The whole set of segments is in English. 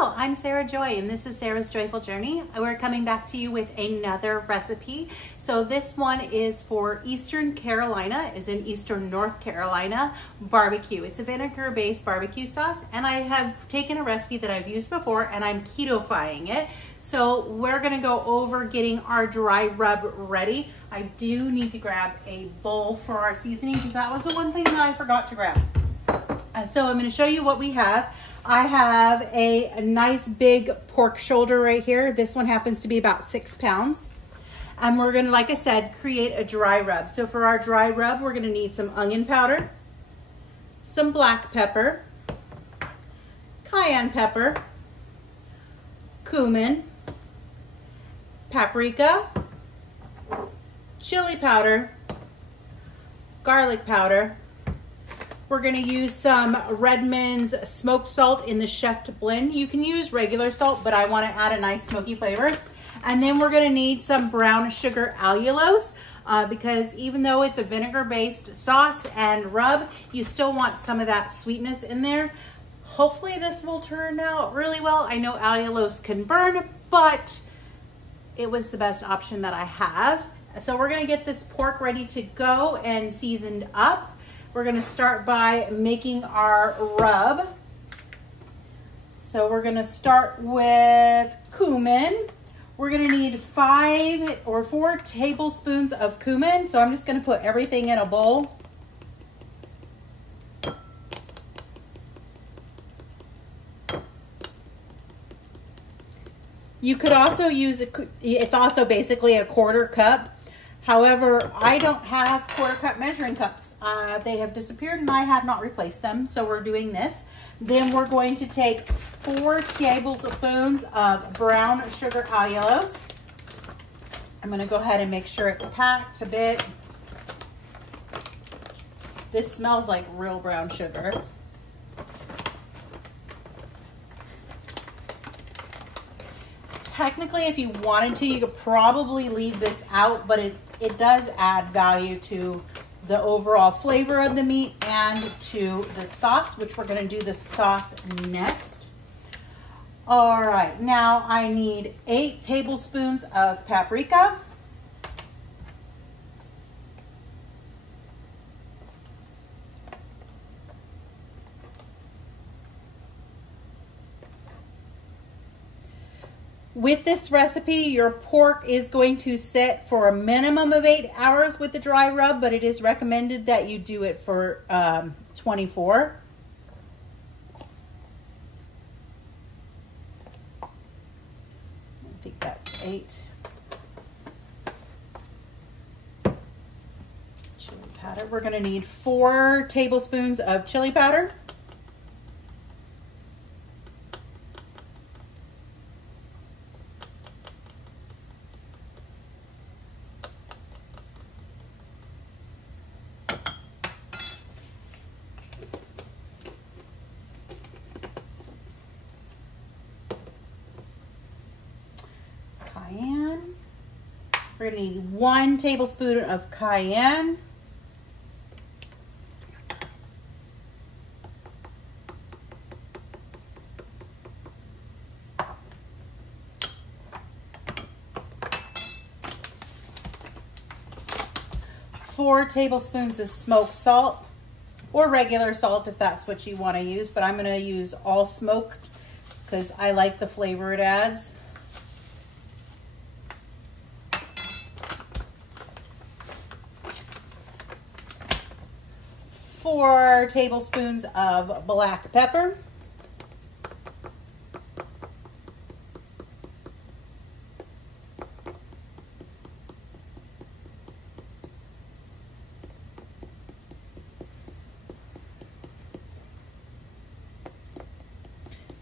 Hello, I'm Sarah Joy and this is Sarah's Joyful Journey. We're coming back to you with another recipe. So this one is for Eastern Carolina, is in Eastern North Carolina barbecue. It's a vinegar based barbecue sauce, and I have taken a recipe that I've used before and I'm keto-fying it. So we're gonna go over getting our dry rub ready. I do need to grab a bowl for our seasoning because that was the one thing that I forgot to grab. So I'm gonna show you what we have. I have a nice big pork shoulder right here. This one happens to be about 6 pounds. And we're gonna, like I said, create a dry rub. So for our dry rub, we're gonna need some onion powder, some black pepper, cayenne pepper, cumin, paprika, chili powder, garlic powder. We're gonna use some Redmond's smoked salt in the chef blend. You can use regular salt, but I wanna add a nice smoky flavor. And then we're gonna need some brown sugar allulose because even though it's a vinegar-based sauce and rub, you still want some of that sweetness in there. Hopefully this will turn out really well. I know allulose can burn, but it was the best option that I have. So we're gonna get this pork ready to go and seasoned up. We're gonna start by making our rub. So we're gonna start with cumin. We're gonna need 5 or 4 tablespoons of cumin. So I'm just gonna put everything in a bowl. You could also use, it's also basically a 1/4 cup. However, I don't have 1/4 cup measuring cups. They have disappeared and I have not replaced them, so we're doing this. Then we're going to take 4 tablespoons of brown sugar allulose. I'm gonna go ahead and make sure it's packed a bit. This smells like real brown sugar. Technically, if you wanted to, you could probably leave this out, but it does add value to the overall flavor of the meat and to the sauce, which we're gonna do the sauce next. All right, now I need 8 tablespoons of paprika. With this recipe, your pork is going to sit for a minimum of 8 hours with the dry rub, but it is recommended that you do it for 24. I think that's 8. Chili powder. We're going to need 4 tablespoons of chili powder. Cayenne. We're going to need 1 tablespoon of cayenne. Four tablespoons of smoked salt, or regular salt if that's what you want to use, but I'm going to use all smoked because I like the flavor it adds. 4 tablespoons of black pepper.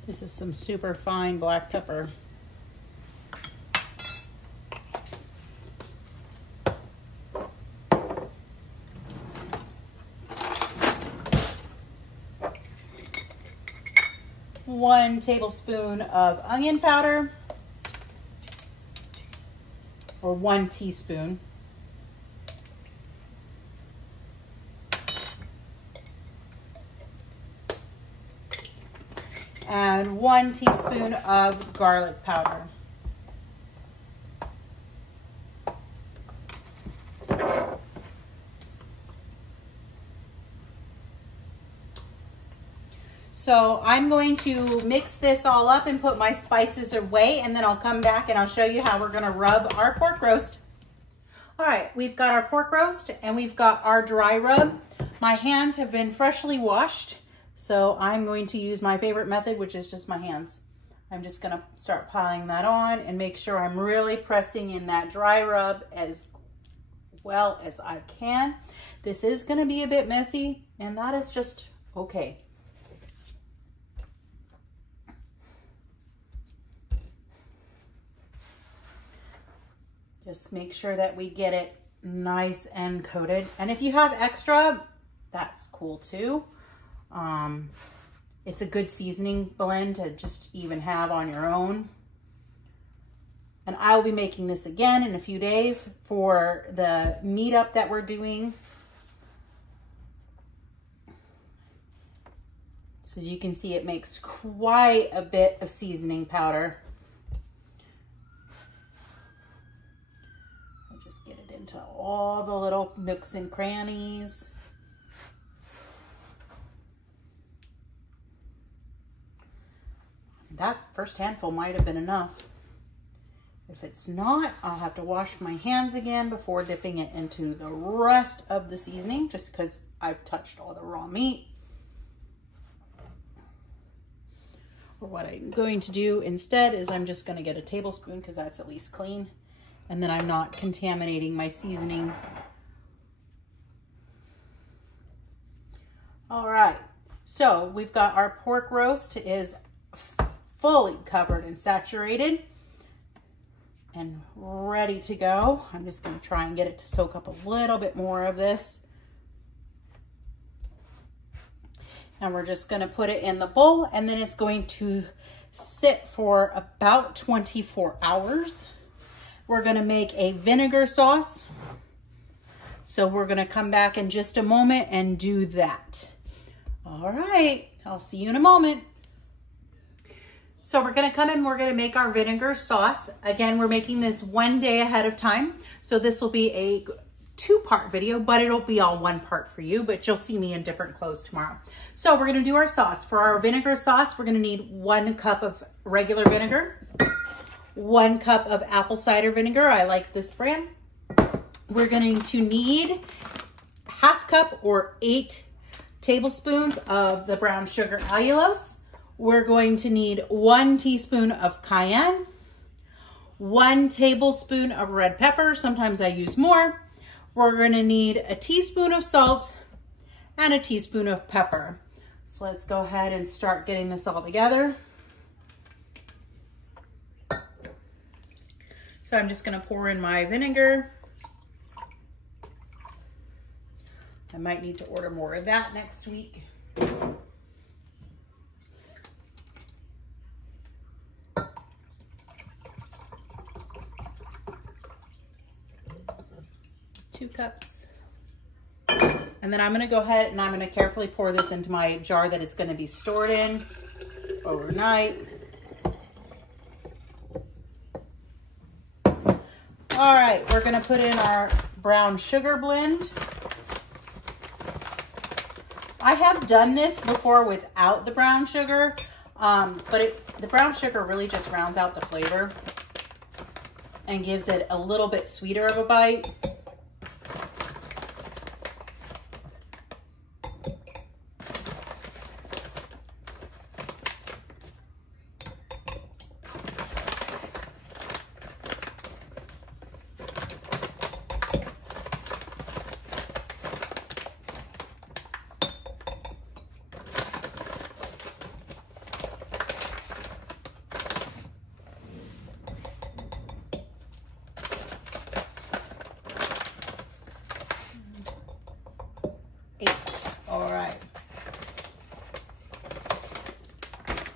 This is some super fine black pepper. One tablespoon of onion powder, or 1 teaspoon. and 1 teaspoon of garlic powder. So I'm going to mix this all up and put my spices away, and then I'll come back and I'll show you how we're gonna rub our pork roast. All right, we've got our pork roast and we've got our dry rub. My hands have been freshly washed, so I'm going to use my favorite method, which is just my hands. I'm just gonna start piling that on and make sure I'm really pressing in that dry rub as well as I can. This is gonna be a bit messy, and that is just okay. Just make sure that we get it nice and coated. And if you have extra, that's cool too. It's a good seasoning blend to just even have on your own. And I will be making this again in a few days for the meetup that we're doing. So as you can see, it makes quite a bit of seasoning powder. Just get it into all the little nooks and crannies. That first handful might have been enough. If it's not, I'll have to wash my hands again before dipping it into the rest of the seasoning, just because I've touched all the raw meat. Or what I'm going to do instead is I'm just going to get a tablespoon, because that's at least clean. And then I'm not contaminating my seasoning. All right, so we've got our pork roast is fully covered and saturated and ready to go. I'm just gonna try and get it to soak up a little bit more of this. And we're just gonna put it in the bowl, and then it's going to sit for about 24 hours. We're gonna make a vinegar sauce. So we're gonna come back in just a moment and do that. All right, I'll see you in a moment. So we're gonna come in, we're gonna make our vinegar sauce. Again, we're making this 1 day ahead of time. So this will be a 2-part video, but it'll be all 1 part for you, but you'll see me in different clothes tomorrow. So we're gonna do our sauce. For our vinegar sauce, we're gonna need 1 cup of regular vinegar, 1 cup of apple cider vinegar. I like this brand. We're going to need 1/2 cup or 8 tablespoons of the brown sugar allulose. We're going to need 1 teaspoon of cayenne, 1 tablespoon of red pepper. Sometimes I use more. We're going to need a teaspoon of salt and a teaspoon of pepper. So let's go ahead and start getting this all together. So I'm just gonna pour in my vinegar. I might need to order more of that next week. 2 cups. And then I'm gonna go ahead and I'm gonna carefully pour this into my jar that it's gonna be stored in overnight. All right, we're gonna put in our brown sugar blend. I have done this before without the brown sugar, but the brown sugar really just rounds out the flavor and gives it a little bit sweeter of a bite.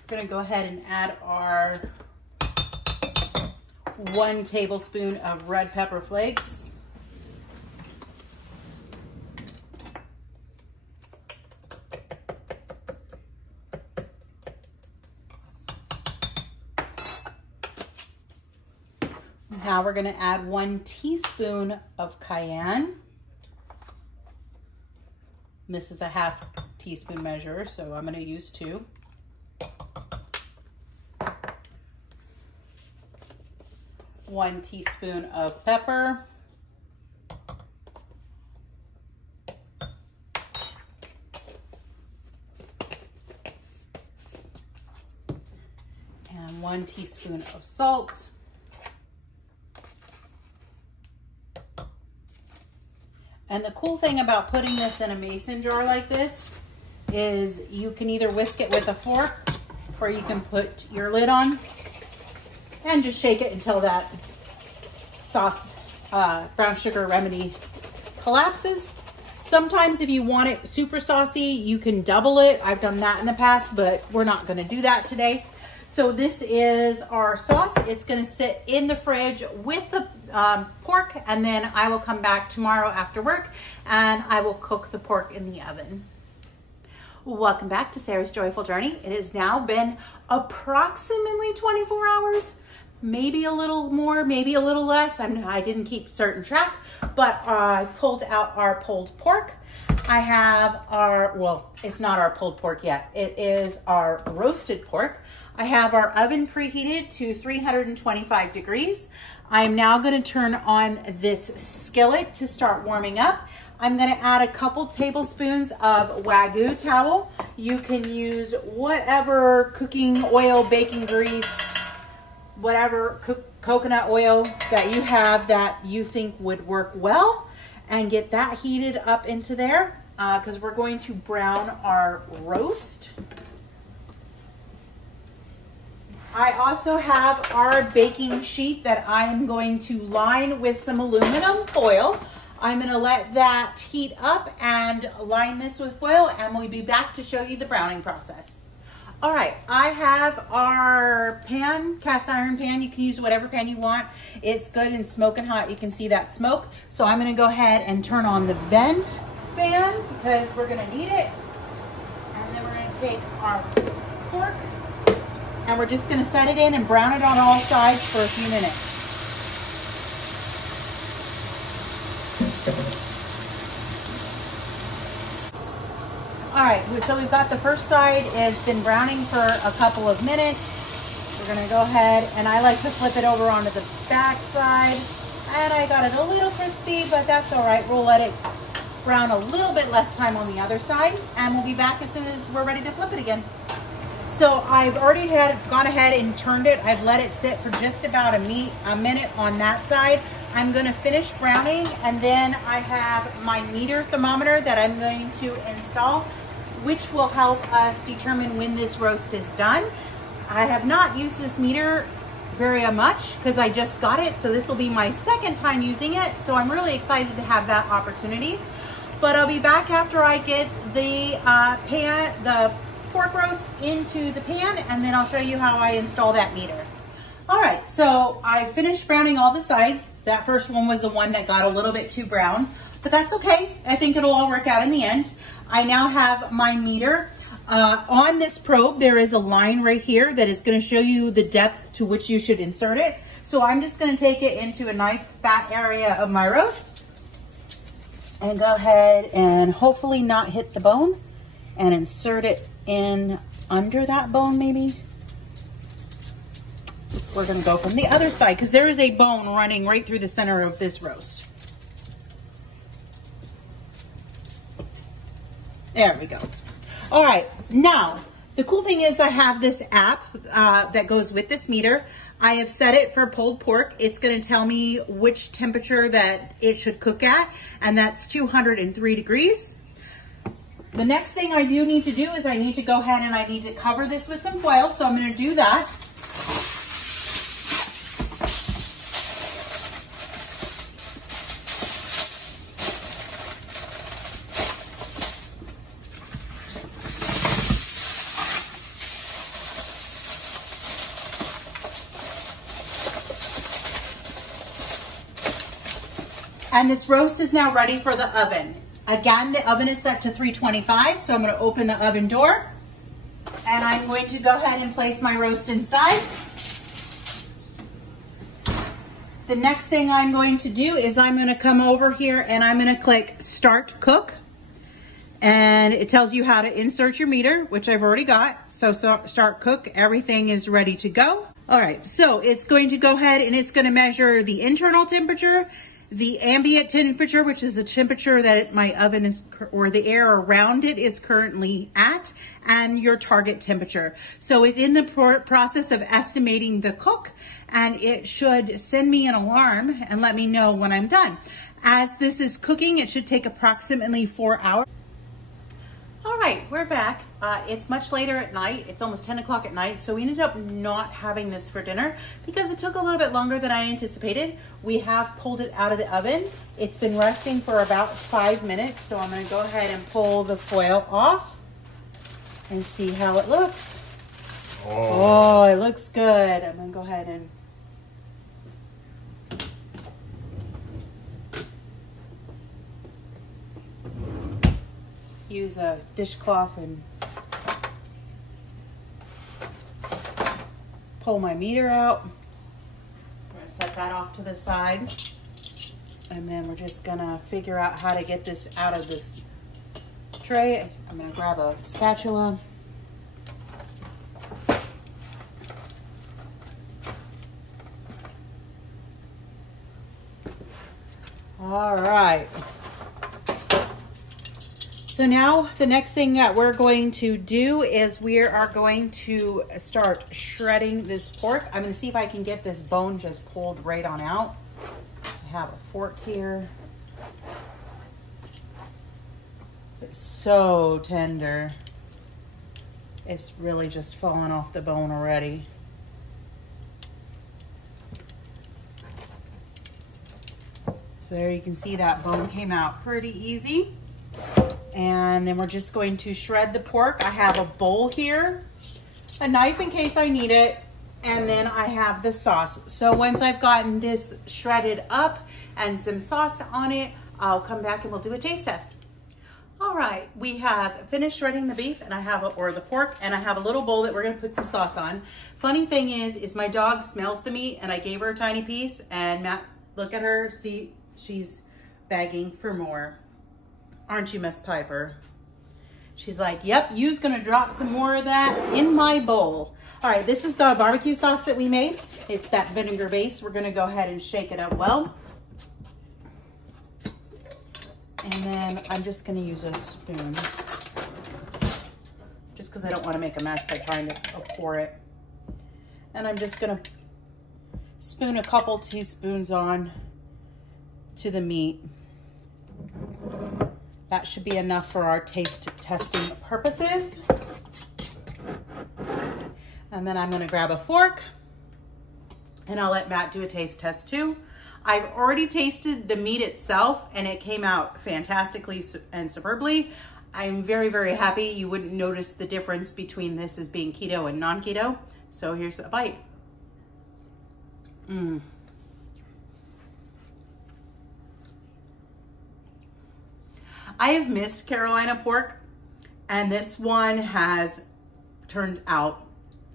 Gonna go ahead and add our 1 tablespoon of red pepper flakes. Now we're gonna add 1 teaspoon of cayenne. This is a 1/2 teaspoon measure, so I'm gonna use 2. One teaspoon of pepper. And 1 teaspoon of salt. And the cool thing about putting this in a mason jar like this is you can either whisk it with a fork or you can put your lid on and just shake it until that sauce, brown sugar remedy collapses. Sometimes if you want it super saucy, you can double it. I've done that in the past, but we're not gonna do that today. So this is our sauce. It's gonna sit in the fridge with the pork, and then I will come back tomorrow after work and I will cook the pork in the oven. Welcome back to Sarah's Joyful Journey. It has now been approximately 24 hours, maybe a little more, maybe a little less. I didn't keep certain track, but I pulled out our pulled pork. I have our, well, it's not our pulled pork yet. It is our roasted pork. I have our oven preheated to 325 degrees. I'm now gonna turn on this skillet to start warming up. I'm gonna add a couple tablespoons of Wagyu towel. You can use whatever cooking oil, baking grease, whatever coconut oil that you have that you think would work well, and get that heated up into there because we're going to brown our roast. I also have our baking sheet that I'm going to line with some aluminum foil. I'm gonna let that heat up and line this with foil, and we'll be back to show you the browning process. All right, I have our pan, cast iron pan. You can use whatever pan you want. It's good and smoking hot. You can see that smoke. So I'm gonna go ahead and turn on the vent fan because we're gonna need it. And then we're gonna take our pork and we're just gonna set it in and brown it on all sides for a few minutes. All right, so we've got the first side. It's been browning for a couple of minutes. We're gonna go ahead, and I like to flip it over onto the back side. And I got it a little crispy, but that's all right. We'll let it brown a little bit less time on the other side, and we'll be back as soon as we're ready to flip it again. So I've already gone ahead and turned it. I've let it sit for just about a minute on that side. I'm gonna finish browning, and then I have my MeatR thermometer that I'm going to install, which will help us determine when this roast is done. I have not used this MeatR very much because I just got it, so this will be my second time using it, so I'm really excited to have that opportunity. But I'll be back after I get the the pork roast into the pan, and then I'll show you how I install that MeatR. All right, so I finished browning all the sides. That first one was the one that got a little bit too brown, but that's okay. I think it'll all work out in the end. I now have my MeatR. On this probe, there is a line right here that is gonna show you the depth to which you should insert it. So I'm just gonna take it into a nice fat area of my roast and go ahead and hopefully not hit the bone and insert it in under that bone maybe. We're gonna go from the other side because there is a bone running right through the center of this roast. There we go. All right, now, the cool thing is I have this app that goes with this MeatR. I have set it for pulled pork. It's gonna tell me which temperature that it should cook at, and that's 203 degrees. The next thing I do need to do is I need to go ahead and I need to cover this with some foil, so I'm gonna do that. And this roast is now ready for the oven. Again, the oven is set to 325, so I'm gonna open the oven door, and I'm going to go ahead and place my roast inside. The next thing I'm going to do is I'm going to come over here and I'm going to click Start Cook. And it tells you how to insert your meter, which I've already got. So Start Cook, everything is ready to go. All right, so it's going to go ahead and it's going to measure the internal temperature, the ambient temperature, which is the temperature that my oven is, or the air around it is currently at, and your target temperature. So it's in the process of estimating the cook, and it should send me an alarm and let me know when I'm done. As this is cooking, it should take approximately 4 hours. All right, we're back. It's much later at night. It's almost 10 o'clock at night. So we ended up not having this for dinner because it took a little bit longer than I anticipated. We have pulled it out of the oven. It's been resting for about 5 minutes. So I'm gonna go ahead and pull the foil off and see how it looks. Oh, it looks good. I'm gonna go ahead and use a dishcloth and pull my meter out. I'm gonna set that off to the side. And then we're just gonna figure out how to get this out of this tray. I'm gonna grab a spatula. All right. So now the next thing that we're going to do is we are going to start shredding this pork. I'm going to see if I can get this bone just pulled right on out. I have a fork here. It's so tender. It's really just falling off the bone already. So there you can see that bone came out pretty easy. And then we're just going to shred the pork. I have a bowl here, a knife in case I need it, and then I have the sauce. So once I've gotten this shredded up and some sauce on it, I'll come back and we'll do a taste test. All right, we have finished shredding the beef and I have, or the pork, and I have a little bowl that we're gonna put some sauce on. Funny thing is my dog smells the meat and I gave her a tiny piece, and Matt, look at her, see, she's begging for more. Aren't you, Miss Piper? She's like, yep, you's gonna drop some more of that in my bowl. All right, this is the barbecue sauce that we made. It's that vinegar base. We're gonna go ahead and shake it up well. And then I'm just gonna use a spoon, just because I don't wanna make a mess by trying to pour it. And I'm just gonna spoon a couple teaspoons on to the meat. That should be enough for our taste testing purposes. And then I'm gonna grab a fork and I'll let Matt do a taste test too. I've already tasted the meat itself and it came out fantastically and superbly. I'm very, very happy. You wouldn't notice the difference between this as being keto and non-keto. So here's a bite. I have missed Carolina pork, and this one has turned out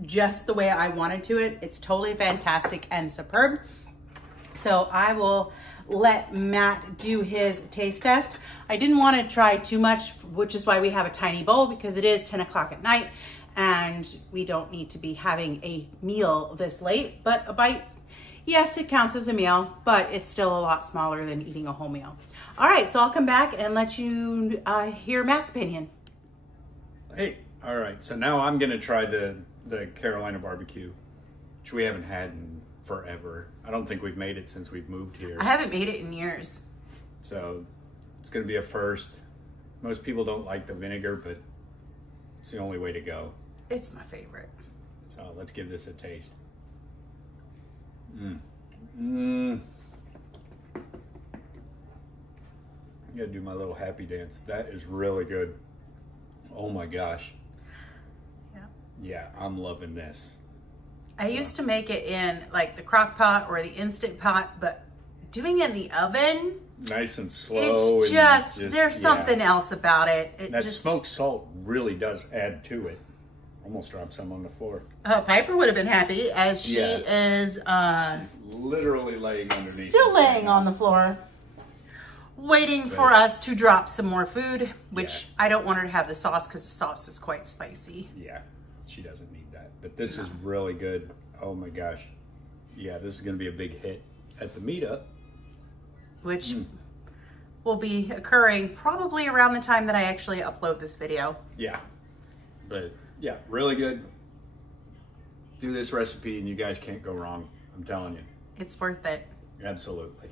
just the way I wanted to it. It's totally fantastic and superb. So I will let Matt do his taste test. I didn't want to try too much, which is why we have a tiny bowl, because it is 10 o'clock at night and we don't need to be having a meal this late. But a bite, yes, it counts as a meal, but it's still a lot smaller than eating a whole meal. All right, so I'll come back and let you hear Matt's opinion. Hey, all right, so now I'm gonna try the Carolina barbecue, which we haven't had in forever. I don't think we've made it since we've moved here. I haven't made it in years. So it's gonna be a first. Most people don't like the vinegar, but it's the only way to go. It's my favorite. So let's give this a taste. I gotta do my little happy dance. That is really good. Oh my gosh. Yeah. Yeah, I'm loving this. I used to make it in like the crock pot or the Instant Pot, but doing it in the oven, nice and slow. It's just there's something else about it. That smoked salt really does add to it. Almost dropped some on the floor. Piper would have been happy as she is she's literally laying underneath. Still laying on the floor, waiting for us to drop some more food, which I don't want her to have the sauce because the sauce is quite spicy. Yeah, she doesn't need that. But this is really good. Oh my gosh. Yeah, this is going to be a big hit at the meetup. Which will be occurring probably around the time that I actually upload this video. Yeah, but yeah, really good. Do this recipe and you guys can't go wrong. I'm telling you. It's worth it. Absolutely.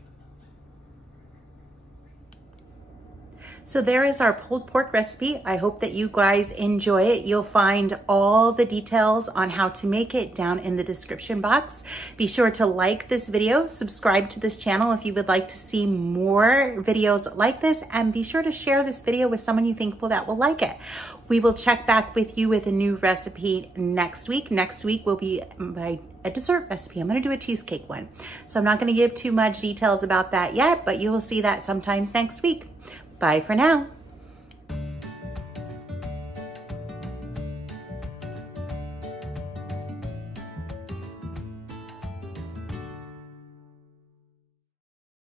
So there is our pulled pork recipe. I hope that you guys enjoy it. You'll find all the details on how to make it down in the description box. Be sure to like this video, subscribe to this channel if you would like to see more videos like this, and be sure to share this video with someone you think that will like it. We will check back with you with a new recipe next week. Next week will be a dessert recipe. I'm gonna do a cheesecake one. So I'm not gonna give too much details about that yet, but you will see that sometimes next week. Bye for now.